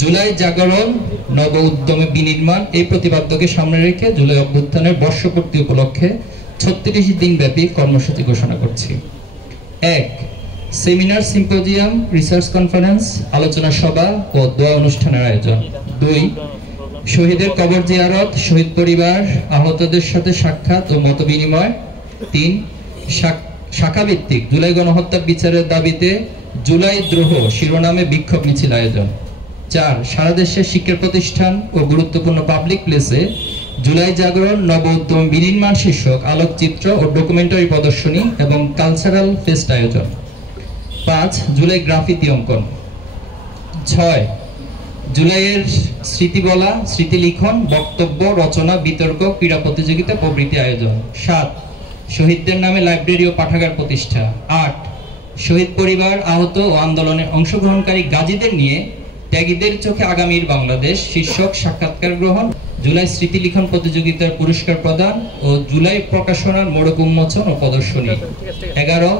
জুলাই জাগরণ নব উদ্যমে বিনির্মাণ এই প্রতিপাদ্যকে সামনে রেখে জুলাই অভ্যুত্থানের বর্ষপূর্তি উপলক্ষে 36 দিন ব্যাপী কর্মসূচি ঘোষণা করছি। 1. সেমিনার, সিম্পোজিয়াম, রিসার্চ কনফারেন্স, আলোচনা সভা ও দোয়া অনুষ্ঠানের আয়োজন। 2. শহীদের কবর জিয়ারত, শহীদ পরিবার, আহতদের সাথে সাক্ষাৎ ও মত বিনিময়। 3. শাখাভিত্তিক জুলাই গণহত্যা বিচারের দাবিতে জুলাই দ্রোহ শিরোনামে বিক্ষোভ মিছিল আয়োজন। 4. সারা দেশে শিক্ষা প্রতিষ্ঠান ও গুরুত্বপূর্ণ পাবলিক প্লেসে জুলাই জাগরণ নব উদ্যম বিনির্মাণ শীর্ষক আলোকচিত্র ও ডকুমেন্টারি প্রদর্শনী এবং কালচারাল ফেস্ট আয়োজন। 5. জুলাই গ্রাফিতি অঙ্কন। 6. জুলাইয়ের স্মৃতি বলা, স্মৃতি লিখন, বক্তব্য, রচনা, বিতর্ক, ক্রীড়া প্রতিযোগিতা প্রভৃতি আয়োজন। 7. শহীদদের নামে লাইব্রেরি ও পাঠাগার প্রতিষ্ঠা। 8. শহীদ পরিবার, আহত ও আন্দোলনে অংশগ্রহণকারী গাজীদের নিয়ে ত্যাগীদের চোখে আগামীর বাংলাদেশ শীর্ষক সাক্ষাৎকার গ্রহণ, জুলাই স্মৃতি লিখন প্রতিযোগিতার পুরস্কার প্রদান ও জুলাই প্রকাশনার মোড়ক উন্মোচন ও প্রদর্শনী। 11.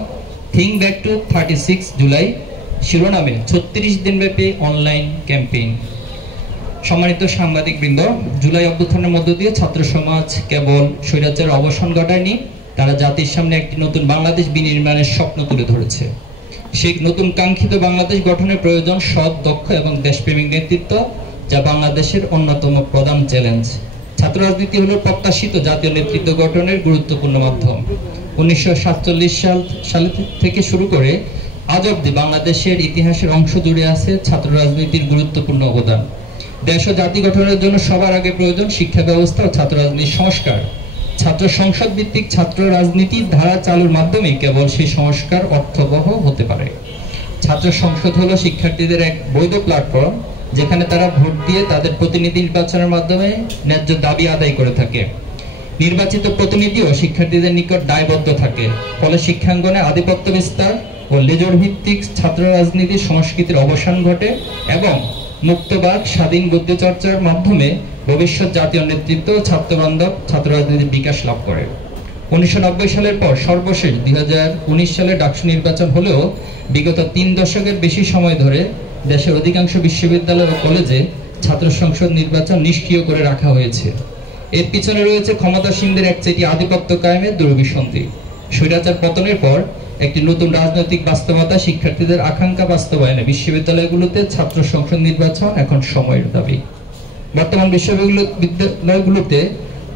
থিঙ্ক ব্যাক টু 36 জুলাই শিরোনামে 36 দিনব্যাপী অনলাইন ক্যাম্পেইন। সম্মানিত সাংবাদিকবৃন্দ, জুলাই অভ্যুত্থানের মধ্য দিয়ে ছাত্র সমাজ কেবল স্বৈরাচারের অবসান ঘটায়নি, তারা জাতির সামনে একটি নতুন বাংলাদেশ বিনির্মাণের স্বপ্ন তুলে ধরেছে। সেই নতুন কাঙ্ক্ষিত বাংলাদেশ গঠনের প্রয়োজন সৎ, দক্ষ এবং দেশপ্রেমিক নেতৃত্ব, যা বাংলাদেশের অন্যতম প্রধান চ্যালেঞ্জ। ছাত্র রাজনীতি হল প্রত্যাশিত জাতীয় নেতৃত্ব গঠনের গুরুত্বপূর্ণ মাধ্যম। 1947 সাল থেকে শুরু করে আজ অবধি বাংলাদেশের ইতিহাসের অংশ জুড়ে আছে ছাত্র রাজনীতির গুরুত্বপূর্ণ অবদান। দেশ ও জাতি গঠনের জন্য সবার আগে প্রয়োজন শিক্ষা ব্যবস্থা ও ছাত্র রাজনীতির সংস্কার। ছাত্র সংসদ ভিত্তিক ছাত্র রাজনীতির ধারা চালুর মাধ্যমে কেবল সেই সংস্কার অর্থবহ হতে পারে। ছাত্র সংসদ হলো শিক্ষার্থীদের এক বৈধ প্ল্যাটফর্ম, যেখানে তারা ভোট দিয়ে তাদের প্রতিনিধি নির্বাচনের মাধ্যমে ন্যায্য দাবি আদায় করে থাকে। নির্বাচিত প্রতিনিধিও শিক্ষার্থীদের নিকট দায়বদ্ধ থাকে, ফলে শিক্ষাঙ্গনে আধিপত্য বিস্তার ও লেজর ভিত্তিক ছাত্র রাজনীতির সংস্কৃতির অবসান ঘটে এবং মুক্তবাদ, স্বাধীন বুদ্ধি চর্চার মাধ্যমে ভবিষ্যৎ জাতীয় নেতৃত্ব ও ছাত্রবান্ধব ছাত্র রাজনীতির বিকাশ লাভ করে। 1990 সালের পর সর্বশেষ 2019 সালে ডাকসু নির্বাচন হলেও বিগত 3 দশকের বেশি সময় ধরে দেশের অধিকাংশ বিশ্ববিদ্যালয় ও কলেজে ছাত্র সংসদ নির্বাচন নিষ্ক্রিয় করে রাখা হয়েছে। এর পিছনে রয়েছে ক্ষমতাসীনদের একচেটিয়া আধিপত্য কায়েমের দুরভিসন্ধি। স্বৈরাচার পতনের পর একটি নতুন রাজনৈতিক বাস্তবতা শিক্ষার্থীদের আকাঙ্ক্ষা বাস্তবায়নে বিশ্ববিদ্যালয়গুলোতে ছাত্র সংসদ নির্বাচন এখন সময়ের দাবি। বর্তমান বিশ্ববিদ্যালয়গুলোতে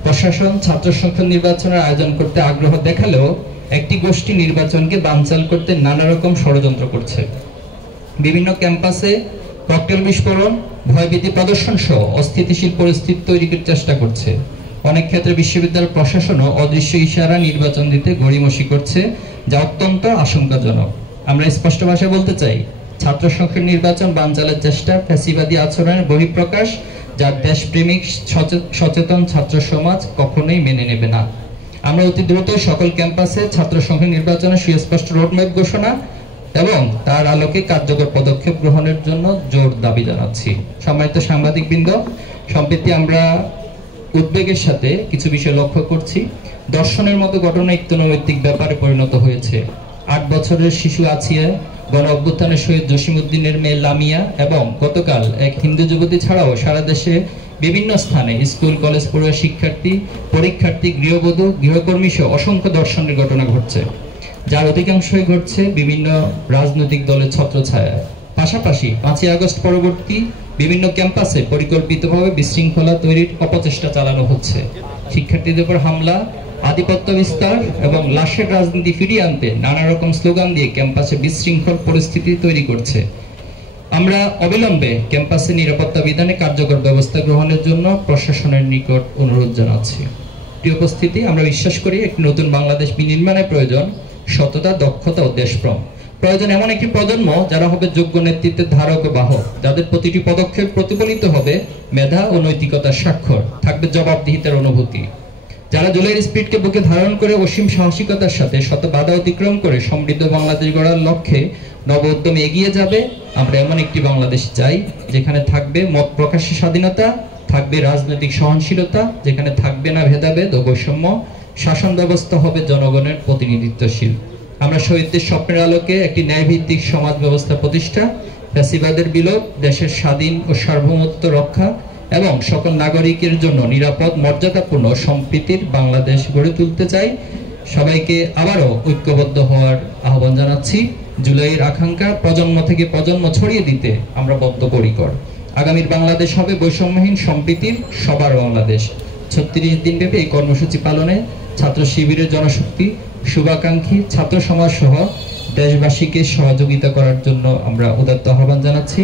প্রশাসন ছাত্র সংসদ নির্বাচনের আয়োজন করতে আগ্রহ দেখালেও একটি গোষ্ঠী নির্বাচনকে বানচাল করতে নানা রকম ষড়যন্ত্র করছে। বিভিন্ন ক্যাম্পাসে ককটেল বিস্ফোরণ, ভয়ভীতি প্রদর্শন সহ অস্থিতিশীল পরিস্থিতি তৈরির চেষ্টা করছে। অনেক ক্ষেত্রে বিশ্ববিদ্যালয় প্রশাসনও অদৃশ্য ইশারা নির্বাচন দিতে গড়িমসি করছে, যা অত্যন্ত আশঙ্কাজনক। আমরা স্পষ্ট ভাষায় বলতে চাই, ছাত্র সংসদ নির্বাচন বানচালের চেষ্টা ফ্যাসিবাদী আচরণের বহিঃপ্রকাশ, যা দেশপ্রেমিক সচেতন ছাত্র সমাজ কখনোই মেনে নেবে না। আমরা অতি দ্রুত সকল ক্যাম্পাসে ছাত্র সংসদ নির্বাচনের সুস্পষ্ট রোডম্যাপ ঘোষণা এবং তার আলোকে কার্যকর পদক্ষেপ গ্রহণের জন্য জোর দাবি জানাচ্ছি। সম্মানিত সাংবাদিকবৃন্দ, সম্প্রতি আমরা উদ্বেগের সাথে কিছু বিষয় লক্ষ্য করছি। দর্শনের মতো ঘটনা একটি নৈতিক ব্যাপারে পরিণত হয়েছে। 8 বছরের শিশু আছিয়া, গণ অভ্যুত্থানের শহীদ জসিমউদ্দিনের মেয়ে লামিয়া এবং গতকাল এক হিন্দু যুবতী ছাড়াও সারা দেশে বিভিন্ন স্থানে স্কুল, কলেজ পড়ুয়া শিক্ষার্থী, পরীক্ষার্থী, গৃহবধূ, গৃহকর্মী সহ অসংখ্য দর্শনের ঘটনা ঘটছে, যার অধিকাংশই ঘটছে বিভিন্ন রাজনৈতিক দলের ছত্রছায়ায়। পাশাপাশি 5ই আগস্ট পরবর্তী বিভিন্ন ক্যাম্পাসে পরিকল্পিতভাবে বিশৃঙ্খলা তৈরির অপচেষ্টা চালানো হচ্ছে। শিক্ষার্থীদের উপর হামলা, আধিপত্য বিস্তার এবং লাশের রাজনীতি ফিরিয়ে আনতে নানা রকম স্লোগান দিয়ে ক্যাম্পাসে বিশৃঙ্খল পরিস্থিতি তৈরি করছে। আমরা অবিলম্বে ক্যাম্পাসে নিরাপত্তা বিধানে কার্যকর ব্যবস্থা গ্রহণের জন্য প্রশাসনের নিকট অনুরোধ জানাচ্ছি। প্রিয় উপস্থিতি, আমরা বিশ্বাস করি একটি নতুন বাংলাদেশ বিনির্মাণের প্রয়োজন সততা, দক্ষতা ও দেশপ্রেম। প্রয়োজন এমন একটি প্রজন্ম যারা হবে যোগ্য নেতৃত্বের ধারক ও বাহক, যাদের প্রতিটি পদক্ষেপ প্রতিফলিত হবে মেধা ও নৈতিকতার স্বাক্ষর, থাকবে জবাবদিহিতার অনুভূতি, যারা জুলাইয়ের স্পিরিটকে বুকে ধারণ করে অসীম সাহসিকতার সাথে শত বাধা অতিক্রম করে সমৃদ্ধ বাংলাদেশ গড়ার লক্ষ্যে নব উদ্যমে এগিয়ে যাবে। আমরা এমন একটি বাংলাদেশ চাই যেখানে থাকবে মত প্রকাশের স্বাধীনতা, থাকবে রাজনৈতিক সহনশীলতা, যেখানে থাকবে না ভেদাভেদ ও বৈষম্য, শাসন ব্যবস্থা হবে জনগণের প্রতিনিধিত্বশীল। আমরা শহীদদের স্বপ্নের আলোকে একটি ন্যায়ভিত্তিক সমাজ ব্যবস্থা প্রতিষ্ঠা ফ্যাসিবাদের বিলোপ, দেশের স্বাধীন ও সার্বভৌমত্ব রক্ষা এবং সকল নাগরিকের জন্য নিরাপদ, মর্যাদাপূর্ণ, সম্প্রীতির বাংলাদেশ গড়ে তুলতে চাই। সবাইকে আবারও ঐক্যবদ্ধ হওয়ার আহ্বান জানাচ্ছি। জুলাইয়ের আকাঙ্ক্ষা প্রজন্ম থেকে প্রজন্ম ছড়িয়ে দিতে আমরা বদ্ধপরিকর। আগামীর বাংলাদেশ হবে বৈষম্যহীন, সম্প্রীতির, সবার বাংলাদেশ। 36 দিনব্যাপী এই কর্মসূচি পালনে ছাত্র শিবিরের জনশক্তি, শুভাকাঙ্ক্ষী ছাত্র সমাজ সহ দেশবাসীকে সহযোগিতা করার জন্য আমরা উদাত্ত আহ্বান জানাচ্ছি।